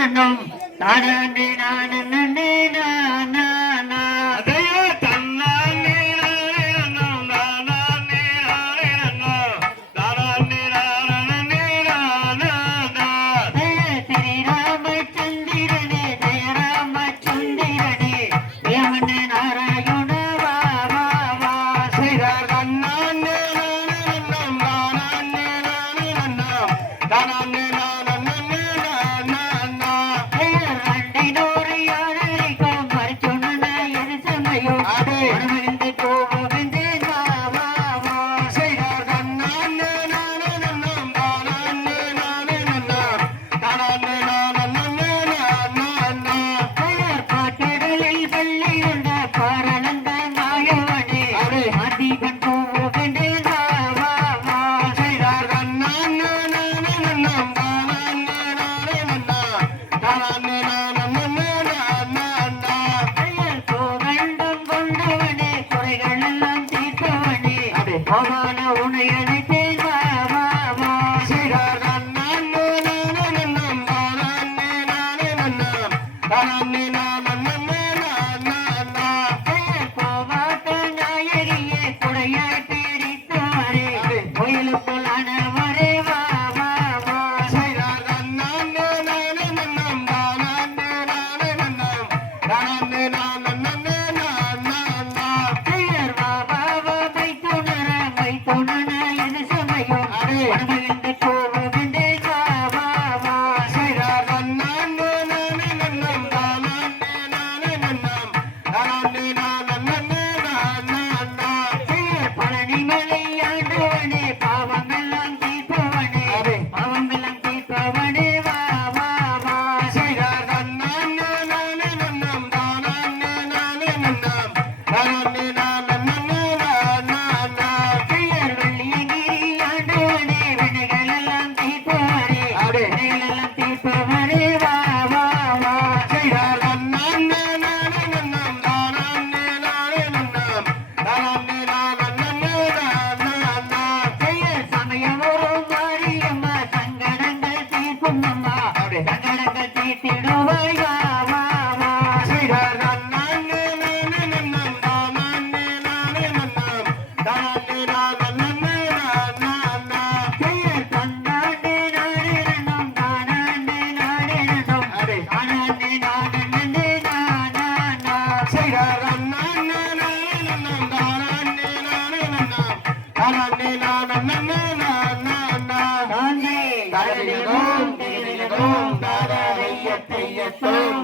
தன்னனும் நாடாண்டி நான் நன்னே நானா Down on me. হবে I'm Okay. கரணியதும் தீரினதும் தாரவையத்தையத்தும்